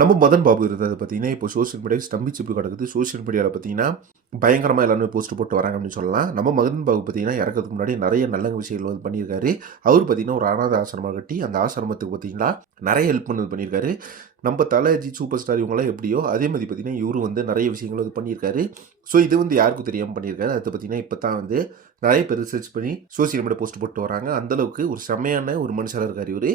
நம்ம மதன் பாபு இருந்தது பார்த்தீங்கன்னா இப்போ சோஷியல் மீடியா ஸ்தம்பிச்சு போய் கிடக்குது. சோஷியல் மீடியாவில் பார்த்தீங்கன்னா பயங்கரமாக எல்லாருமே போஸ்ட் போட்டு வராங்க அப்படின்னு சொல்லலாம். நம்ம மதன் பாபு பார்த்தீங்கன்னா இறக்கிறதுக்கு முன்னாடி நிறைய நல்ல விஷயங்கள் வந்து பண்ணியிருக்காரு. அவர் பார்த்தீங்கன்னா ஒரு அனாத ஆசிரமம் கட்டி அந்த ஆசிரமத்துக்கு பார்த்தீங்கன்னா நிறைய ஹெல்ப் பண்ணது பண்ணியிருக்காரு. நம்ம தலைஜி சூப்பர் ஸ்டார் இவங்களாம் எப்படியோ அதே மாதிரி பார்த்தீங்கன்னா இவரும் வந்து நிறைய விஷயங்கள் வந்து பண்ணியிருக்காரு. ஸோ இது வந்து யாருக்கும் தெரியாமல் பண்ணியிருக்காரு. அதை பார்த்தீங்கன்னா இப்போ தான் வந்து நிறைய பேர் ரிசர்ச் பண்ணி சோஷியல் மீடியா போஸ்ட் போட்டு வராங்க. அந்தளவுக்கு ஒரு செம்மையான ஒரு மனுஷராக இருக்கார் இவர்.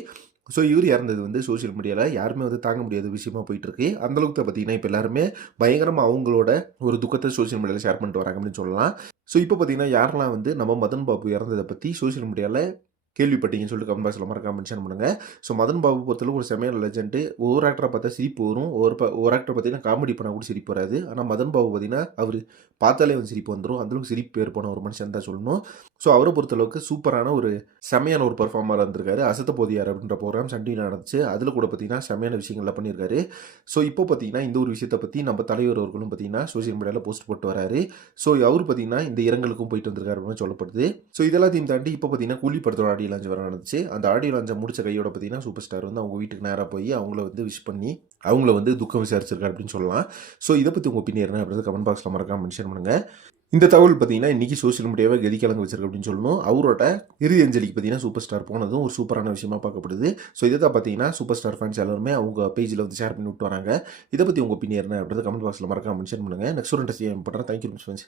ஸோ இவர் இறந்தது வந்து சோஷியல் மீடியாவில் யாருமே வந்து தாங்க முடியாத விஷயமா போயிட்டுருக்கு. அந்தளவுக்கு அந்த அளவுக்கு தான் பார்த்தீங்கன்னா இப்போ எல்லாருமே பயங்கரமாக அவங்களோட ஒரு துக்கத்தை சோஷியல் மீடியாவில் ஷேர் பண்ணிட்டு வராங்க அப்படின்னு சொல்லலாம். ஸோ இப்போ பார்த்தீங்கன்னா யாரெல்லாம் வந்து நம்ம மதன் பாபு இறந்ததை பற்றி சோஷியல் மீடியாவில் கேள்விப்பட்டீங்கன்னு சொல்லிட்டு கமெண்ட் பாக்ஸில் மறக்காம மென்ஷன் பண்ணுங்க. ஸோ மதன் பாபு பொறுத்தளவு ஒரு செமையான லெஜெண்டு ஒவ்வொரு ஆக்டரை பார்த்தா சிரிப்பு வரும். ஒரு ப ஒரு ஆக்டர் பார்த்தீங்கன்னா காமெடி பண்ண கூட சிரிப்பு வராது. ஆனால் மதன் பாபு பார்த்தீங்கன்னா அவர் பார்த்தாலே வந்து சிரிப்பு வந்துடும் அந்தளவுக்கு சிரிப்பு பேர் ஒரு மனுஷன் தான் சொல்லணும். ஸோ அவரை பொறுத்தளவுக்கு சூப்பரான ஒரு செமையான ஒரு பர்ஃபார்மர் இருந்திருக்காரு. அசத்த போதியார் அப்படின்ற ப்ரோக்ராம் சண்டியில் நடந்துச்சு. அதில் கூட பார்த்தீங்கன்னா செமையான விஷயங்கள்லாம் பண்ணியிருக்காரு. ஸோ இப்போ பார்த்தீங்கன்னா இந்த ஒரு விஷயத்தை பற்றி நம்ம தலைவர் அவர்களும் பார்த்தீங்கன்னா சோஷியல் மீடியாவில் போஸ்ட் போட்டு வராரு. ஸோ அவர் பார்த்தீங்கன்னா இந்த இரங்கலுக்கும் போயிட்டு வந்திருக்காரு அப்படின்னு சொல்லப்படுது. ஸோ இதெல்லாத்தையும் தாண்டி இப்போ பார்த்தீங்கன்னா கூலி படத்தோட ஆடியோ லான்ச் வர நடந்துச்சு. அந்த ஆடியோ லான்ச்சை முடிச்ச கையோட பார்த்தீங்கன்னா சூப்பர் ஸ்டார் வந்து அவங்க வீட்டுக்கு நேராக போய் அவங்கள வந்து விஷ் பண்ணி அவங்கள வந்து துக்கம் விசாரிச்சிருக்காரு அப்படின்னு சொல்லலாம். ஸோ இதை பற்றி உங்கள் ஒப்பீனியன் என்ன கமெண்ட் பாக்ஸில் மறக்காம மென்ஷன் பண்ணுங்கள் இந்த தகவல் பார்த்தீங்கன்னா இன்றைக்கி சோஷியல் மீடியாவை கதிக்கலங்க வச்சிருக்கு அப்படின்னு சொல்லணும். அவரோட இறுதி அஞ்சலிக்கு பார்த்தீங்கன்னா சூப்பர் ஸ்டார் போனதும் ஒரு சூப்பரான விஷயமா பார்க்கப்படுது. ஸோ இதை தான் பார்த்தீங்கன்னா சூப்பர் ஸ்டார் ஃபேன்ஸ் எல்லாருமே அவங்க பேஜில் வந்து ஷேர் பண்ணி விட்டு வராங்க. இதை பற்றி உங்கள் ஒப்பீனியன் என்ன கமெண்ட் பாக்ஸில் மறக்காம மென்ஷன் பண்ணுங்கள் நெக்ஸ்ட் ஒரு இன்ட்ரெஸ்ட் பண்ணுறேன் தேங்க்யூ ஃப்ரெண்ட்ஸ்